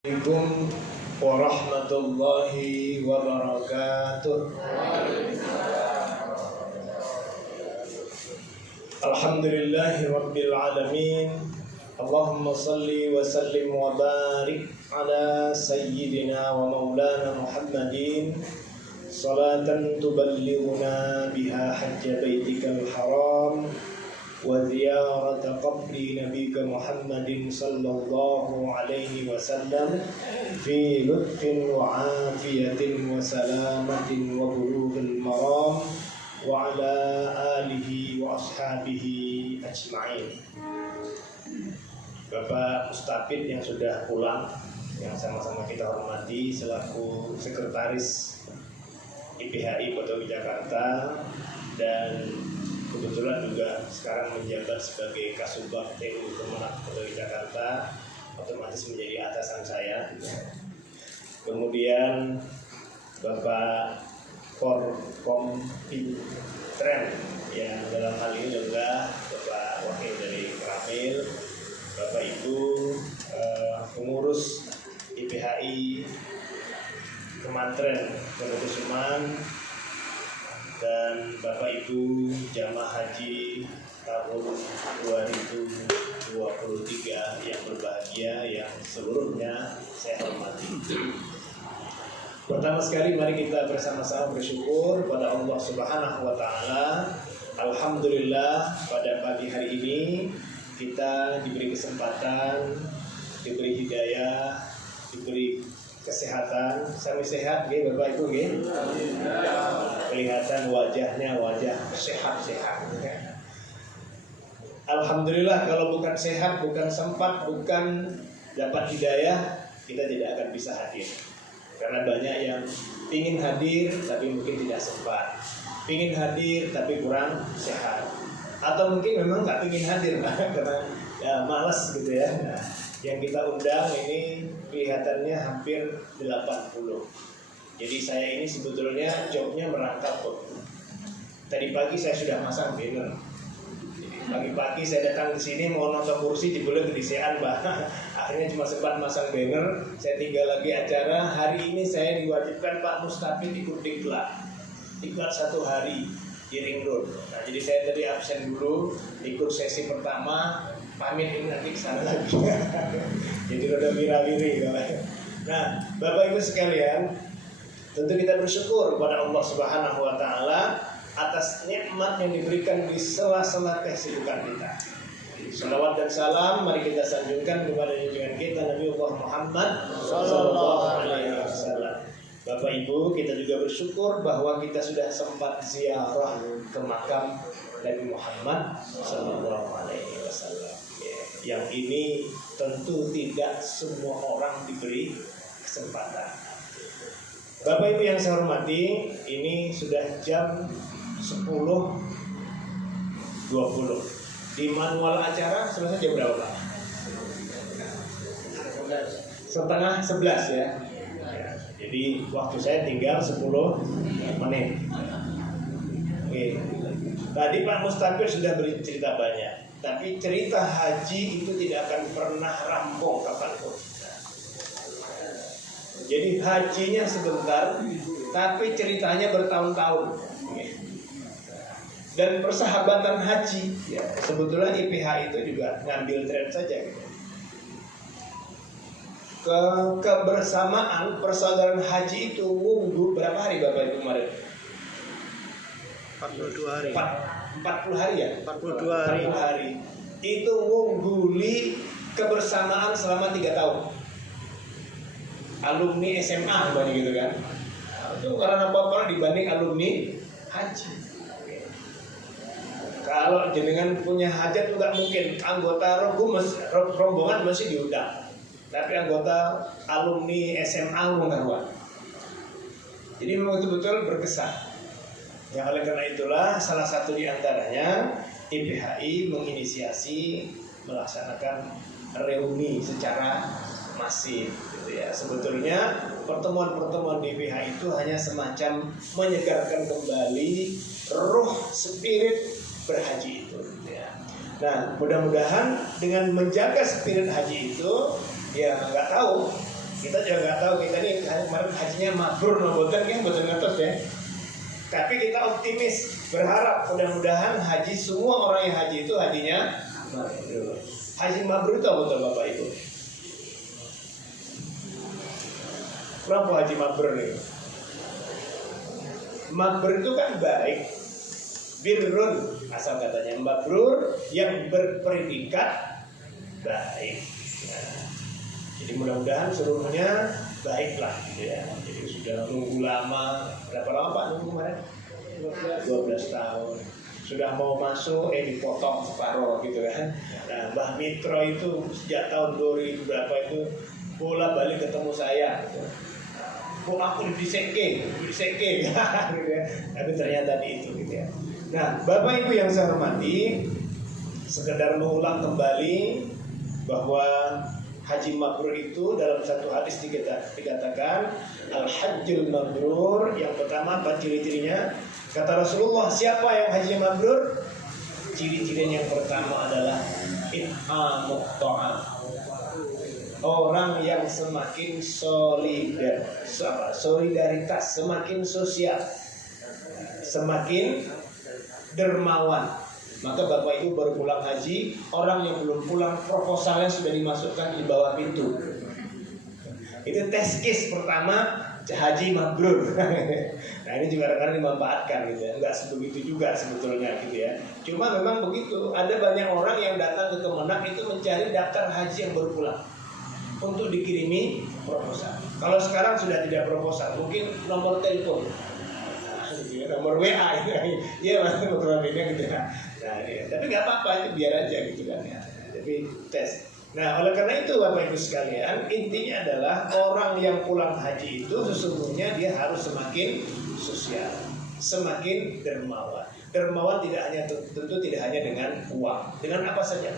Assalamualaikum warahmatullahi wabarakatuh. Alhamdulillahi rabbil alamin. Allahumma salli wa sallim wa barik ala sayyidina wa maulana Muhammadin salatan tuballighuna biha hajja baitikal haram wa ziyarata qabri nabiyika Muhammadin sallallahu alaihi wasallam fi lutfin wa afiyatin wa salamatin wa bulughil maram wa ala alihi wa ashabihi ajma'in. Bapak Mustafid yang sudah pulang, yang sama-sama kita hormati selaku sekretaris IPHI Kota Jakarta dan kebetulan juga sekarang menjabat sebagai Kasubag TU Kemenak Kota Jakarta, otomatis menjadi atasan saya. Kemudian Bapak Forkom Tren yang dalam hal ini juga Bapak Wakil dari Ramil, Bapak Ibu pengurus IPHI Kemantren Penutusuman, dan Bapak Ibu jamaah haji tahun 2023 yang berbahagia, yang seluruhnya saya hormati. Pertama sekali mari kita bersama-sama bersyukur pada Allah Subhanahu wa taala. Alhamdulillah pada pagi hari ini kita diberi kesempatan, diberi hidayah, diberi kesehatan. Sami sehat nggih Bapak Ibu nggih? Kelihatan wajahnya wajah sehat-sehat. Alhamdulillah, kalau bukan sehat, bukan sempat, bukan dapat hidayah, kita tidak akan bisa hadir. Karena banyak yang ingin hadir tapi mungkin tidak sempat, ingin hadir tapi kurang sehat, atau mungkin memang nggak ingin hadir karena ya malas gitu ya. Nah, yang kita undang ini kelihatannya hampir 80. Jadi saya ini sebetulnya jobnya merangkap kok. Tadi pagi saya sudah masang banner. Pagi-pagi saya datang ke sini mau nonton kursi jebule kedisian Mbak. Akhirnya cuma sempat masang banner. Saya tinggal lagi acara. Hari ini saya diwajibkan Pak Mustafid ikut diklat 1 hari di Ring Road. Nah, jadi saya tadi absen dulu, ikut sesi pertama, pamit ini nanti kesana lagi. Jadi udah wira-wiri. Nah, Bapak Ibu sekalian, tentu kita bersyukur kepada Allah Subhanahu wa taala atas nikmat yang diberikan di sela-sela kesibukan kita. Salawat dan salam mari kita sanjungkan kepada junjungan kita Nabi Muhammad sallallahu alaihi wasallam. Bapak Ibu, kita juga bersyukur bahwa kita sudah sempat ziarah ke makam Nabi Muhammad sallallahu alaihi wasallam. Yang ini tentu tidak semua orang diberi kesempatan. Bapak Ibu yang saya hormati, ini sudah jam 10.20. Di manual acara selesai jam berapa Pak? 10:30 ya. Jadi waktu saya tinggal 10 menit. Oke. Tadi Pak Mustafid sudah bercerita banyak, tapi cerita haji itu tidak akan pernah rampung kapanpun. Jadi hajinya sebentar, tapi ceritanya bertahun-tahun. Dan persahabatan haji, ya, sebetulnya IPH itu juga ngambil tren saja gitu. Kebersamaan persaudaraan haji itu wunggu berapa hari Bapak Ibu kemarin? 42 hari. 40 hari ya? 42 hari. 40 hari. Itu wungguli kebersamaan selama 3 tahun. Alumni SMA banyak gitu kan. Itu karena apa-apa dibanding alumni haji. Kalau jenengan punya hajat nggak mungkin anggota rombongan masih diundang, tapi anggota alumni SMA nggak. Jadi memang itu betul berkesan. Ya, oleh karena itulah salah satu di antaranya IPHI menginisiasi melaksanakan reuni secara masif gitu ya. Sebetulnya pertemuan-pertemuan di IPHI itu hanya semacam menyegarkan kembali ruh spirit berhaji itu ya. Nah, mudah-mudahan dengan menjaga spirit haji itu, ya nggak tahu Kita juga nggak tahu kita ini kemarin hajinya mabrur boten kan, boten ngetos ya. Tapi kita optimis, berharap mudah-mudahan haji semua orang yang haji itu hajinya mabrur. Haji mabrur itu apa tuh Bapak Ibu? Kenapa haji mabrur itu? Mabrur itu kan baik, birrun asal katanya, mabrur yang berpredikat baik. Nah, jadi mudah-mudahan seluruhnya baiklah gitu ya. Jadi sudah nunggu lama, berapa lama Pak nunggu kemarin? 12 tahun. Sudah mau masuk, dipotong separuh gitu kan. Nah, Mbah Mitro itu sejak tahun 2000 berapa itu bola balik ketemu saya. Gitu. Kok aku diseke gitu ya. Tapi ternyata itu gitu ya. Nah, Bapak Ibu yang saya hormati, sekedar mengulang kembali bahwa haji mabrur itu dalam satu hadis dikatakan al-hajjul mabrur. Yang pertama apa ciri-cirinya? Kata Rasulullah, siapa yang haji mabrur? Ciri-cirinya yang pertama adalah it'amut ta'am. Orang yang semakin solidaritas, semakin sosial, semakin dermawan. Maka Bapak Ibu baru pulang haji, orang yang belum pulang proposalnya sudah dimasukkan di bawah pintu. Itu test case pertama haji mabrur. Nah ini juga kadang-kadang dimanfaatkan gitu ya. Enggak sebegitu juga sebetulnya gitu ya. Cuma memang begitu. Ada banyak orang yang datang ke Kemenak itu mencari daftar haji yang baru pulang untuk dikirimi proposal. Kalau sekarang sudah tidak proposal, mungkin nomor telepon, nomor WA itu, ya nomor WA gitu ya. Nah, ya. Tapi nggak apa-apa, itu biar aja gitu kan ya. Tapi tes. Nah, oleh karena itu Bapak Ibu sekalian, intinya adalah orang yang pulang haji itu sesungguhnya dia harus semakin sosial, semakin dermawan. Dermawan tentu tidak hanya dengan uang, dengan apa saja.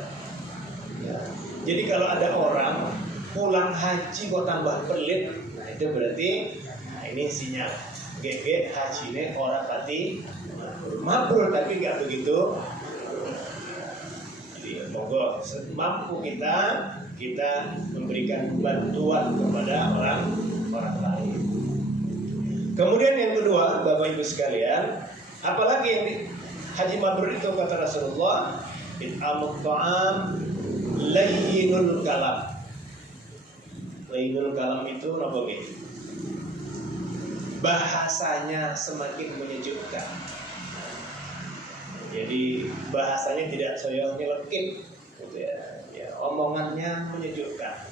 Ya. Jadi kalau ada orang pulang haji kok tambah pelit, nah itu berarti ini sinyal GG hajinya orang pati mabrur, tapi nggak begitu. Jadi monggo mampu kita memberikan bantuan kepada orang lain. Kemudian yang kedua Bapak Ibu sekalian, apalagi yang di haji mabrur itu kata Rasulullah, it'amut ta'am layyinul kalam. Lainul kalam itu apa gitu? Bahasanya semakin menyejukkan. Jadi bahasanya tidak soyo nyelekit, gitu ya. Ya, omongannya menyejukkan.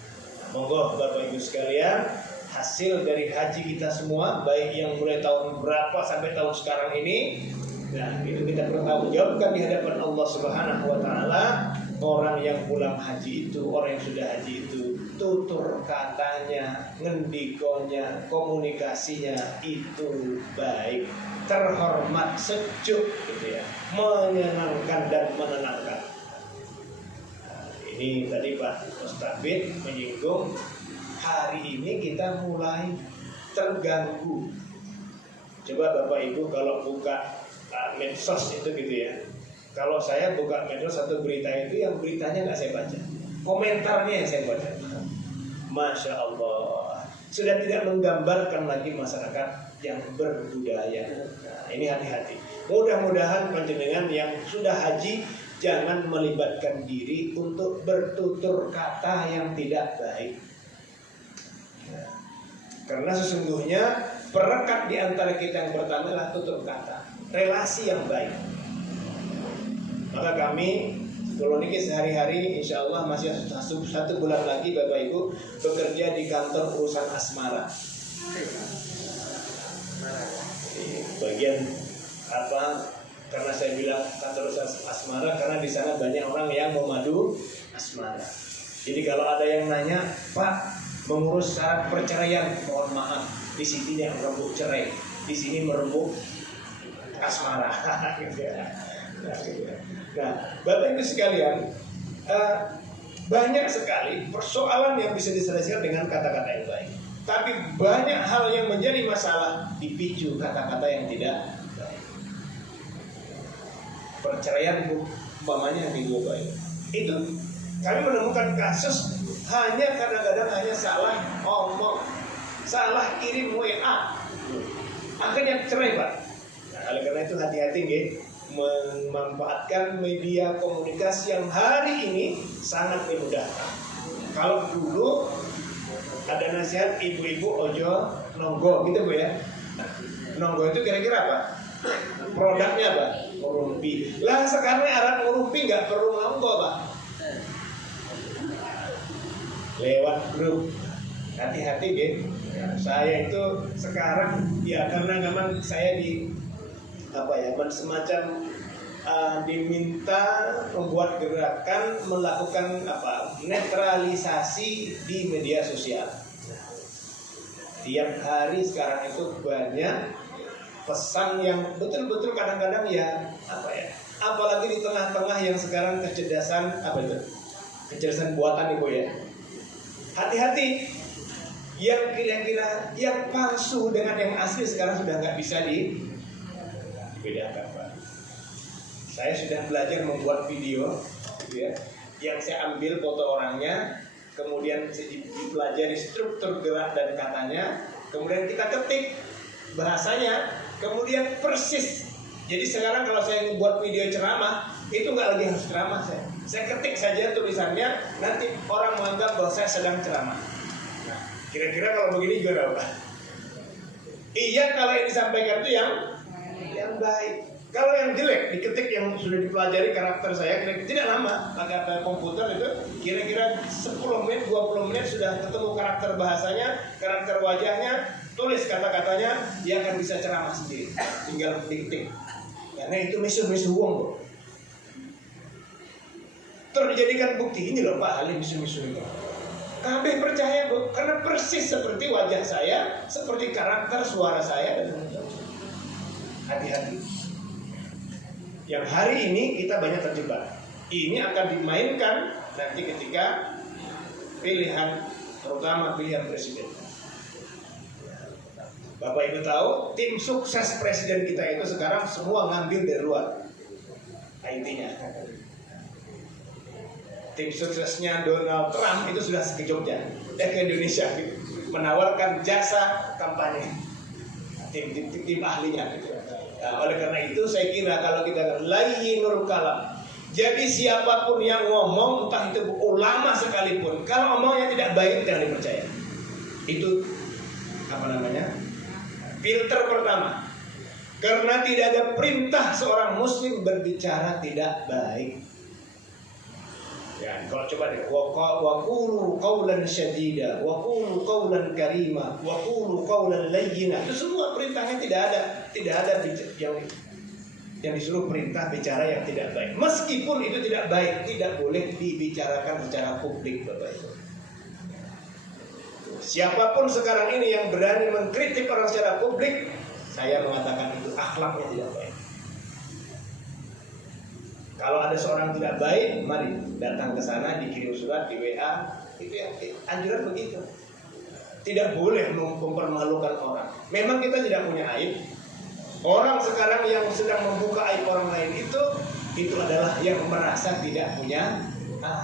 Monggo Bapak Ibu sekalian, hasil dari haji kita semua, baik yang mulai tahun berapa sampai tahun sekarang ini, nah itu kita pertanggungjawabkan di hadapan Allah Subhanahu Wa Taala. Orang yang pulang haji itu, orang yang sudah haji itu, tutur katanya, ngendikonya, komunikasinya itu baik, terhormat, sejuk, gitu ya, menyenangkan dan menenangkan. Nah, ini tadi Pak Mustabid menyinggung, hari ini kita mulai terganggu. Coba Bapak Ibu kalau buka medsos itu gitu ya. Kalau saya buka medsos satu berita itu, yang beritanya nggak saya baca, komentarnya yang saya baca. Masya Allah, sudah tidak menggambarkan lagi masyarakat yang berbudaya. Nah, ini hati-hati. Mudah-mudahan panjenengan yang sudah haji jangan melibatkan diri untuk bertutur kata yang tidak baik. Nah, karena sesungguhnya perekat di antara kita yang pertama adalah tutur kata, relasi yang baik. Maka kami Koloniki sehari-hari insya Allah masih satu bulan lagi Bapak Ibu bekerja di kantor urusan asmara. Di bagian apa? Karena saya bilang kantor urusan asmara karena di sana banyak orang yang memadu asmara. Jadi kalau ada yang nanya, Pak, mengurus syarat perceraian, mohon maaf, di sini yang merembuk cerai, di sini merembuk asmara. Nah, Bapak Ibu sekalian, banyak sekali persoalan yang bisa diselesaikan dengan kata-kata yang baik. Tapi banyak hal yang menjadi masalah dipicu kata-kata yang tidak baik. Perceraian umpamanya di dua baik. Itu kami menemukan kasus hanya kadang-kadang hanya salah omong salah kirim WA, akhirnya cerai Pak. Nah, oleh karena itu hati-hati nggih, memanfaatkan media komunikasi yang hari ini sangat memudahkan. Kalau dulu ada nasihat ibu-ibu ojo nonggo gitu Bu ya. Nonggo itu kira-kira apa? Produknya apa? Ngurumpi. Lah sekarang Arab ngurumpi nggak perlu nonggo Pak. Lewat grup. Hati-hati gitu. Saya itu sekarang ya karena memang saya di semacam diminta membuat gerakan melakukan netralisasi di media sosial. Tiap hari sekarang itu banyak pesan yang betul-betul kadang-kadang apalagi di tengah-tengah yang sekarang kecerdasan buatan Ibu ya. Hati-hati, yang kira-kira yang palsu dengan yang asli sekarang sudah nggak bisa dibedakan Pak. Saya sudah belajar membuat video gitu ya, yang saya ambil foto orangnya, kemudian dipelajari struktur gerak dan katanya, kemudian kita ketik bahasanya, kemudian persis. Jadi sekarang kalau saya membuat video ceramah, itu nggak lagi harus ceramah saya ketik saja tulisannya, nanti orang menganggap bahwa saya sedang ceramah. Nah, kira-kira kalau begini juga Pak. Iya, kalau yang disampaikan itu yang baik. Kalau yang jelek diketik yang sudah dipelajari karakter saya, tidak lama pakai komputer itu kira-kira 10 menit 20 menit sudah ketemu karakter bahasanya, karakter wajahnya, tulis kata-katanya, dia akan bisa ceramah sendiri. Tinggal diketik. Karena itu misu-misu wong kok. Terus dijadikan bukti, ini loh Pak ahli misu-misu itu. Kami percaya Bu, karena persis seperti wajah saya, seperti karakter suara saya dan hati-hati. Yang hari ini kita banyak terjebak. Ini akan dimainkan nanti ketika pilihan, terutama pilihan presiden. Bapak Ibu tahu, tim sukses presiden kita itu sekarang semua ngambil dari luar IT-nya. Tim suksesnya Donald Trump itu sudah ke Jogja, ke Indonesia, menawarkan jasa kampanye. Tim ahlinya. Nah, oleh karena itu saya kira kalau kita layyinul kalam, jadi siapapun yang ngomong, entah itu ulama sekalipun, kalau ngomongnya tidak baik jangan dipercaya. Itu filter pertama. Karena tidak ada perintah seorang muslim berbicara tidak baik. Ya, kalau coba deh, waqulu qawlan syadida, waqulu qawlan karima, waqulu qawlan layyina. Itu semua perintahnya tidak ada yang disuruh perintah bicara yang tidak baik. Meskipun itu tidak baik, tidak boleh dibicarakan secara publik, Bapak Ibu. Siapapun sekarang ini yang berani mengkritik orang secara publik, saya mengatakan itu akhlaknya tidak baik. Kalau ada seorang tidak baik, mari datang ke sana, dikirim surat di WA, itu ya, anjuran begitu. Tidak boleh mempermalukan orang. Memang kita tidak punya aib. Orang sekarang yang sedang membuka aib orang lain itu adalah yang merasa tidak punya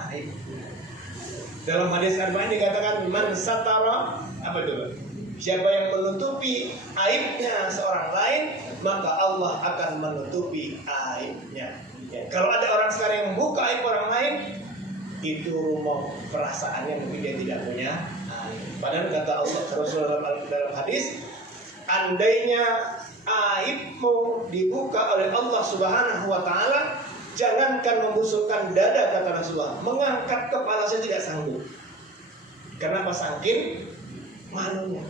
aib. Dalam hadis Arba'in dikatakan man satara, apa itu? Siapa yang menutupi aibnya seorang lain, maka Allah akan menutupi aibnya. Ya, kalau ada orang sekarang yang membuka aib orang lain, itu rumah perasaannya mungkin dia tidak punya aib. Padahal kata Allah Rasulullah dalam hadis, andainya aibmu dibuka oleh Allah Subhanahu wa taala, jangankan membusukkan dada, kata Rasulullah, mengangkat kepala saya tidak sanggup. Kenapa? Saking malunya.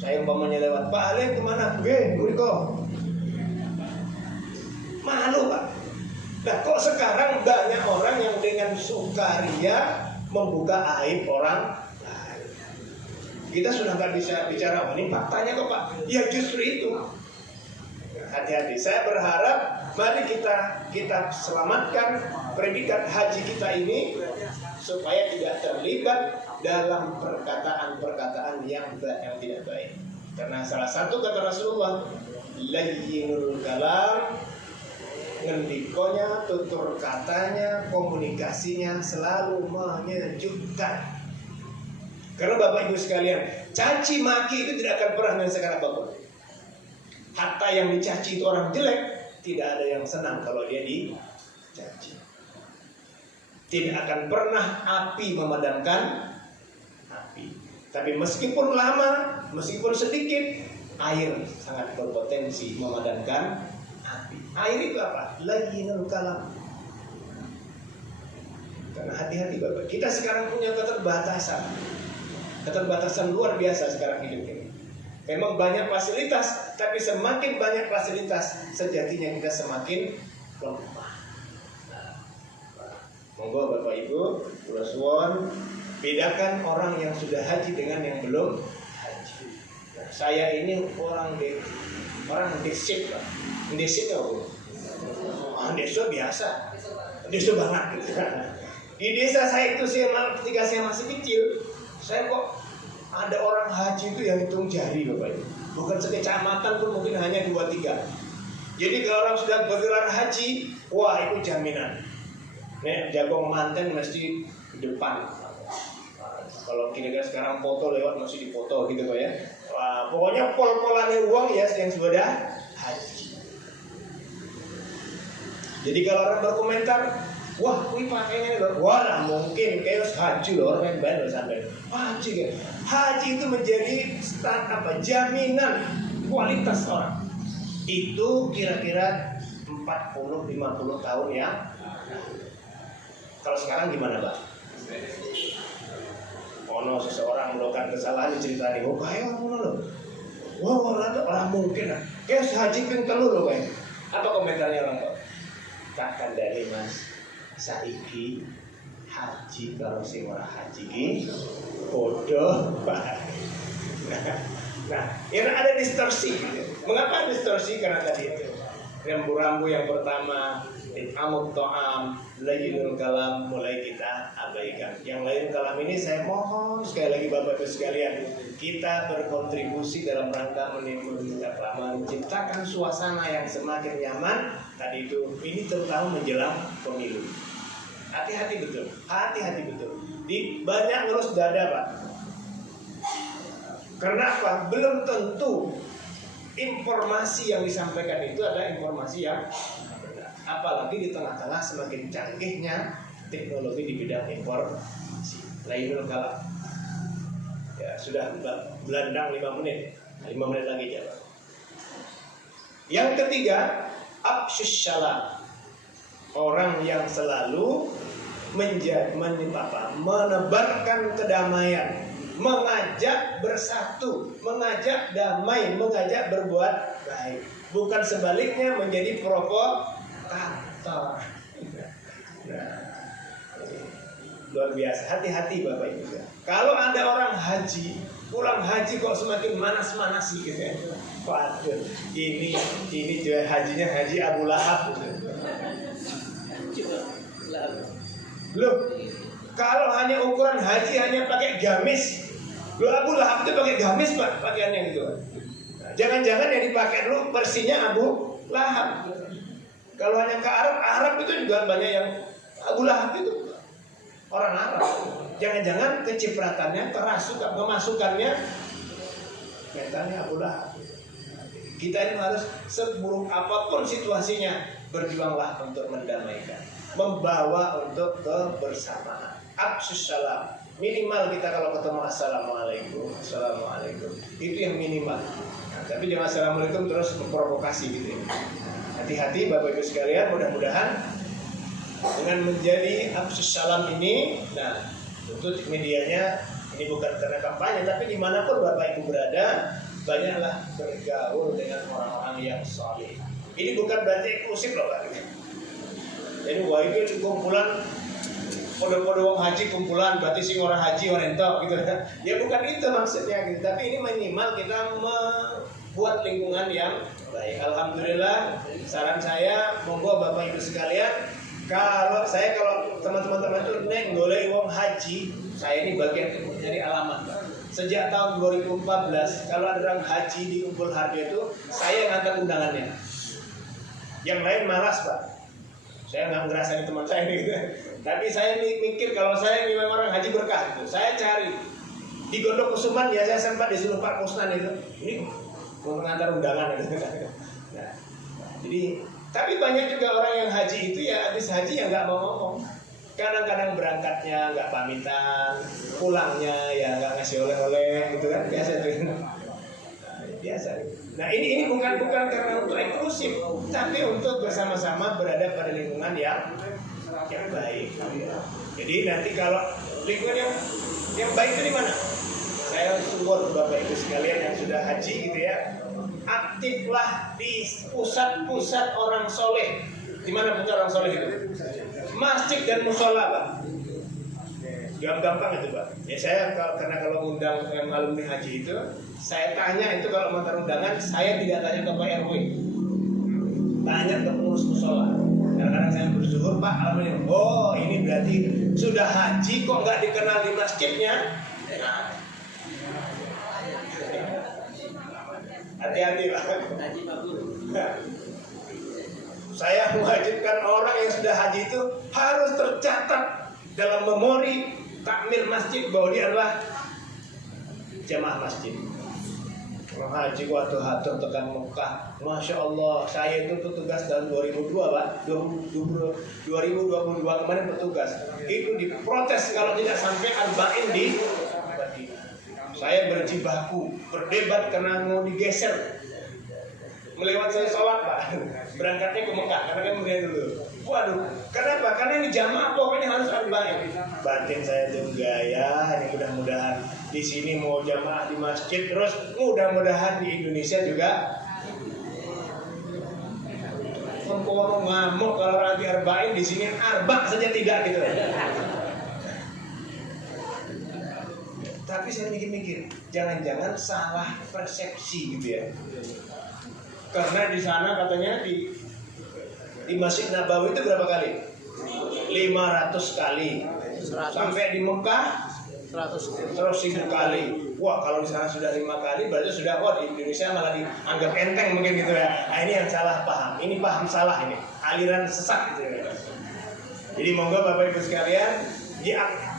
Saya umpamanya lewat, Pak Ale kemana? Buriko. Malu Pak. Nah kok sekarang banyak orang yang dengan sukaria membuka aib orang lain. Kita sudah nggak bisa bicara, ini faktanya kok Pak. Ya justru itu. Hati-hati. Saya berharap mari kita selamatkan predikat haji kita ini supaya tidak terlibat dalam perkataan-perkataan yang tidak baik. Karena salah satu kata Rasulullah, layyinul kalam, ngendikonya, tutur katanya, komunikasinya selalu menyejukkan. Karena Bapak Ibu sekalian, caci maki itu tidak akan pernah menyelesaikan apapun. Hatta yang dicaci itu orang jelek, tidak ada yang senang kalau dia dicaci. Tidak akan pernah api memadamkan api. Tapi meskipun lama, meskipun sedikit, air sangat berpotensi memadamkan api. Air itu apa? Layyinul kalam. Karena hati-hati Bapak, kita sekarang punya keterbatasan luar biasa sekarang hidup ini. Memang banyak fasilitas, tapi semakin banyak fasilitas, sejatinya kita semakin lemah. Monggo Bapak Ibu, kula suwun bedakan orang yang sudah haji dengan yang belum haji. Nah, saya ini orang desik lah. Desik apa? Desa biasa. Desa banget gitu. Di desa saya itu ketika saya masih kecil, saya kok ada orang haji itu yang hitung jari Bapak Ibu. Bukan sekecamatan pun mungkin hanya 2-3. Jadi kalau orang sudah bergerak haji, wah itu jaminan. Nih, jagung manten mesti di depan. Kalau kira-kira sekarang foto lewat masih dipoto gitu Pak ya. Wah, pokoknya pol-polannya uang ya yang sudah haji. Jadi kalau orang berkomentar, wah, ini pakainya loh. Wah, lah mungkin kayak haji loh, orang yang bayar loh sampai. Haji kan. Haji itu menjadi jaminan kualitas orang. Itu kira-kira 40-50 tahun ya. Kalau sekarang gimana, Pak? Ono seseorang melakukan kesalahan diceritani, oh kayak ngono loh. Wah, orang mungkin lah. Kayak haji ping telu loh, Pak. Apa komentarnya orang, Pak? Takkan dari Mas saiki haji kalau sing ora haji ki bodoh Pak. Nah, ini ada distorsi. Mengapa distorsi? Karena tadi rambu-rambu yang pertama, amut to'am, layyinul kalam mulai kita abaikan. Yang lain kalam ini saya mohon sekali lagi Bapak Ibu sekalian, kita berkontribusi dalam rangka menciptakan suasana yang semakin nyaman. Tadi itu, ini terutama menjelang pemilu. Hati-hati betul, hati-hati betul. Di banyak ngurus dada Pak. Kenapa? Belum tentu informasi yang disampaikan itu adalah informasi yang benar. Apalagi di tengah-tengah semakin canggihnya teknologi di bidang informasi. Lainul kalam. Ya sudah belandang 5 menit. 5 menit lagi ya Pak. Yang ketiga, afsyus syalam. Orang yang selalu menebarkan kedamaian, mengajak bersatu, mengajak damai, mengajak berbuat baik. Bukan sebaliknya menjadi provokator. Nah, luar biasa. Hati-hati Bapak Ibu. Kalau ada orang haji, pulang haji kok semakin manas-manasi gitu ya. Waduh, ini juga hajinya haji Abu Lahab gitu. Loh, kalau hanya ukuran haji hanya pakai gamis, loh Abu Lahab itu pakai gamis Pak, pakaiannya gitu. Nah, jangan-jangan yang dipakai dulu versinya Abu Lahab. Kalau hanya ke Arab itu juga banyak yang Abu Lahab itu orang Arab. Jangan-jangan kecipratannya, kemasukannya mentalnya Abu Lahab. Kita ini harus seburuk apapun situasinya, berjuanglah untuk mendamaikan, membawa untuk kebersamaan. Afsyus salam. Minimal kita kalau ketemu assalamualaikum, assalamualaikum. Itu yang minimal. Nah, tapi jangan assalamualaikum terus memprovokasi gitu. Hati-hati Bapak Ibu sekalian, mudah-mudahan dengan menjadi afsyus salam ini, nah tentu medianya ini bukan karena kampanye, tapi dimanapun Bapak Ibu berada, banyaklah bergaul dengan orang-orang yang saleh. Ini bukan berarti eksklusif loh Pak. Jadi wah itu kumpulan kode-kode wong haji kumpulan berarti sing orang haji orang entok gitu. Ya bukan itu maksudnya gitu. Tapi ini minimal kita membuat lingkungan yang baik. Alhamdulillah, saran saya monggo Bapak Ibu sekalian, kalau teman-teman itu nek golek wong haji, saya ini bagian dari alamat Pak. Sejak tahun 2014 kalau ada orang haji di Umbul Harjo itu saya yang angkat undangannya. Yang lain malas Pak. Saya nggak ngerasain teman saya gitu. Tapi saya mikir kalau saya memang orang haji berkah itu, saya cari Di Gondok Kusuman ya saya sempat disuruh Pak Kusnan itu, ini mau mengantar undangan. Nah, jadi tapi banyak juga orang yang haji itu ya habis haji ya nggak mau ngomong. Kadang-kadang berangkatnya nggak pamitan, pulangnya ya nggak ngasih oleh-oleh gitu kan, biasa tuh. Biasa. Nah ini bukan karena untuk eksklusif, tapi untuk bersama-sama berada pada lingkungan yang baik. Jadi nanti kalau lingkungan yang baik itu di mana? Saya support Bapak Ibu sekalian yang sudah haji gitu ya, aktiflah di pusat-pusat orang soleh. Di mana pusat orang soleh itu? Masjid dan musola, Pak. Gampang itu, Pak. Ya saya karena kalau undang yang alumni haji itu, saya tanya itu kalau mau undangan, saya tidak tanya ke Pak RW, tanya ke pengurus musola. Kadang-kadang saya bersyukur, Pak, alumni, oh ini berarti sudah haji kok nggak dikenal di masjidnya. Nah, hati-hati, Pak. Saya mewajibkan orang yang sudah haji itu harus tercatat dalam memori takmir masjid bahwa dia adalah jamaah masjid. Orang haji waktu hatur tekan Mekah, Masya Allah, saya itu petugas tahun 2002, Pak, 2022 kemarin petugas. Itu diprotes kalau tidak sampai arba'in di Madinah. Saya berjibaku, berdebat karena mau digeser. Melewat saya sholat, Pak, berangkatnya ke Mekah karena kan begini dulu. Waduh, kenapa? Karena ini jamaah pokoknya harus arba'in. Batin saya tuh gaya, ini mudah-mudahan di sini mau jamaah di masjid, terus mudah-mudahan di Indonesia juga. Mau ngamuk kalau nanti arba'in di sini arba saja tidak gitu. Tapi saya mikir-mikir, jangan-jangan salah persepsi gitu ya. Karena di sana katanya di Masjid Nabawi itu berapa kali? 500 kali. Sampai di Mekah 100.000 kali. Wah, kalau di sana sudah 5 kali berarti sudah di Indonesia malah dianggap enteng mungkin gitu ya. Nah, ini yang salah paham. Ini paham salah ini. Aliran sesat gitu ya. Jadi monggo Bapak Ibu sekalian,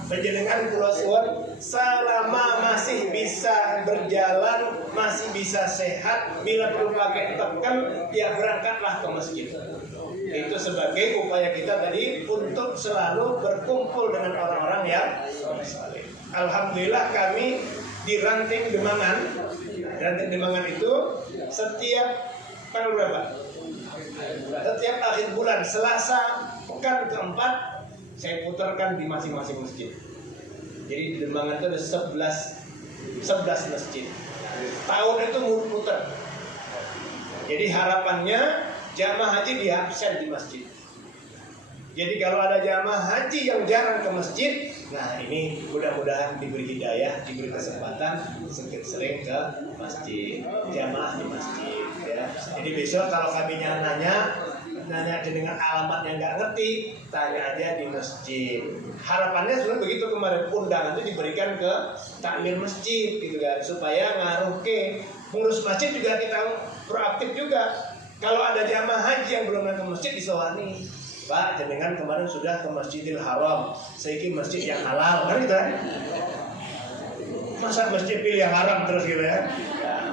panjenengan kula suwun selama masih bisa berjalan, masih bisa sehat, bila perlu pakai tekan, ya berangkatlah ke masjid. Itu sebagai upaya kita tadi untuk selalu berkumpul dengan orang-orang yang saleh. Alhamdulillah kami di Ranting Demangan. Ranting Demangan itu setiap tanggal berapa? Setiap akhir bulan Selasa pekan keempat saya putarkan di masing-masing masjid. Jadi di Demangan itu ada 11 masjid. Tahun itu muter. Jadi harapannya jamaah haji diabsen di masjid. Jadi kalau ada jamaah haji yang jarang ke masjid, nah ini mudah-mudahan diberi hidayah, diberi kesempatan sering ke masjid, jamaah di masjid. Ya. Jadi besok kalau kami nanya dengan alamat yang nggak ngerti, tanya aja di masjid. Harapannya sebenarnya begitu, kemarin undangan itu diberikan ke takmir masjid gitu kan, supaya ngaruh ke pengurus masjid juga kita proaktif juga. Kalau ada jamaah haji yang belum ke masjid disowani, Pak, jenengan kemarin sudah ke Masjidil Haram, saiki masjid yang halal kan gitu kan? Masa masjid pilih yang haram terus gitu ya?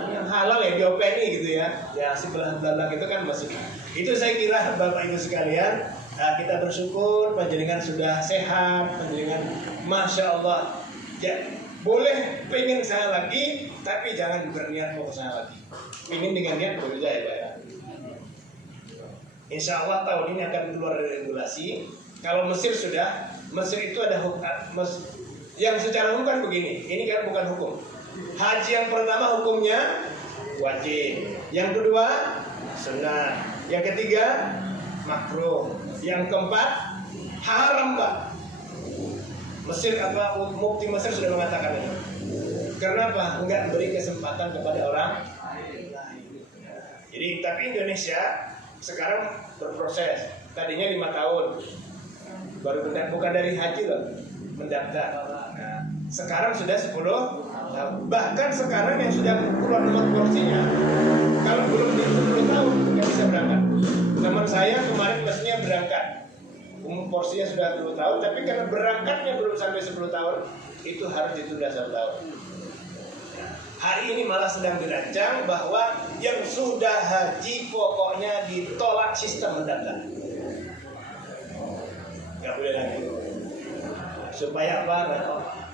Yang halal ya diopeni gitu ya. Ya sebelah belakang itu kan masjid. Itu saya kira Bapak Ibu sekalian, kita bersyukur panjenengan sudah sehat, panjenengan Masya Allah. Ya, boleh pengen saya lagi, tapi jangan berniat mau ke sana lagi. Pengen dengan niat berbeda ya Pak ya. Insya Allah tahun ini akan keluar regulasi. Kalau Mesir sudah, Mesir itu ada hukum, yang secara hukum kan begini. Ini kan bukan hukum. Haji yang pertama hukumnya wajib, yang kedua sunnah, yang ketiga makruh, yang keempat haram, Pak. Mesir apa mufti Mesir sudah mengatakan itu. Kenapa? Enggak beri kesempatan kepada orang lain. Jadi tapi Indonesia sekarang berproses. Tadinya 5 tahun baru bukan dari haji loh mendaftar. Nah, sekarang sudah 10 tahun. Bahkan sekarang yang sudah keluar nomor kursinya kalau belum di 10 tahun nggak bisa berangkat. Teman saya kemarin mestinya berangkat porsinya sudah 10 tahun, tapi karena berangkatnya belum sampai 10 tahun, itu harus ditunda 1 tahun. Hari ini malah sedang dirancang bahwa yang sudah haji pokoknya ditolak sistem mendadak. Gak boleh lagi. Supaya apa?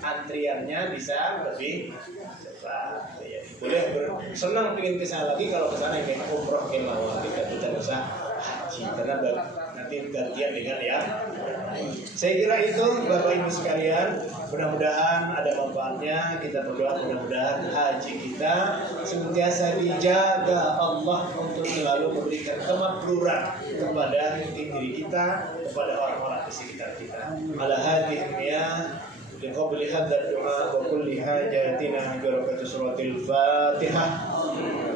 Antriannya bisa lebih cepat. Boleh senang pengen kesana lagi, kalau kesana ingin umroh kemauan kita bisa haji, karena nanti gantian dengan ya. Saya kira itu Bapak Ibu sekalian, mudah-mudahan ada manfaatnya. Kita berdoa mudah-mudahan haji kita senantiasa dijaga Allah untuk selalu memberikan kemakmuran kepada diri kita, kepada orang-orang di sekitar kita. Ala hadhihi ya لقبل هذا الدعاء وكل حاجاتنا بركة سورة الفاتحة.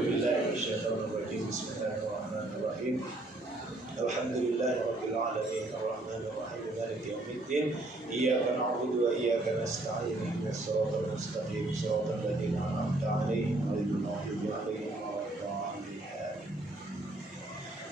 بالله من الشيطان الرجيم. بسم الله الرحمن الرحيم. الحمد لله رب العالمين الرحمن الرحيم مالك يوم الدين إياك نعبد وإياك نستعين اهدنا الصراط المستقيم صراط الذين أنعمت عليهم غير المغضوب عليهم ولا الضالين.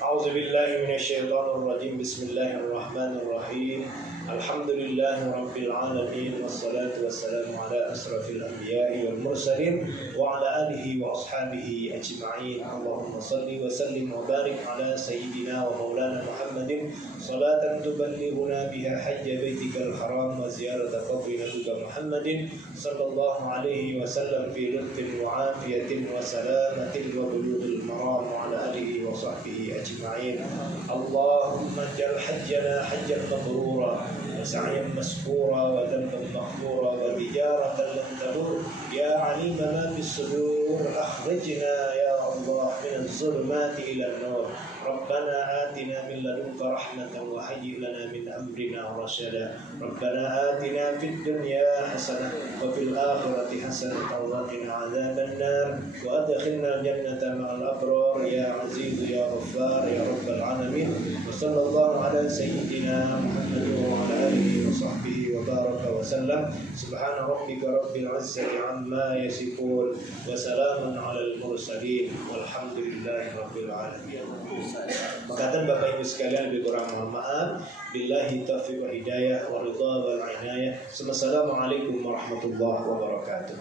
أعوذ بالله من الشيطان الرجيم. بسم الله الرحمن الرحيم. الحمد لله رب العالمين والصلاة والسلام على أشرف الأنبياء والمرسلين وعلى آله وأصحابه أجمعين. اللهم صل وسلم وبارك على سيدنا ومولانا محمد صلاة تبلغنا بها حج بيتك الحرام وزيارة قبر نبيك محمد صلى الله عليه وسلم في لطف وعافية وسلامة وبلوغ المرام وعلى آله وصحبه أجمعين. اللهم اجعل حجنا حجا مبرورا وسعيا مسكورا وذنبا مغفورا وتجارة لن تبور. يا عليم ما في الصدور أخرجنا يا الله من الظلمات إلى النور. ربنا آتنا من لدنك رحمة وهيئ لنا من أمرنا رشدا. ربنا آتنا في الدنيا حسنة وفي الآخرة حسنة وقنا عذاب النار وأدخلنا الجنة مع الأبرار يا عزيز يا غفار يا رب العالمين. وصلى الله على سيدنا محمد وعلى آله وصحبه وبارك وسلم. سبحان ربك رب العزة عما يصفون وسلام على المرسلين والحمد لله رب العالمين. Makatan Bapak Ibu sekalian, lebih kurang mohon maaf. Billahi taufiq wa hidayah wa ridha wal inayah. Assalamualaikum warahmatullahi wabarakatuh.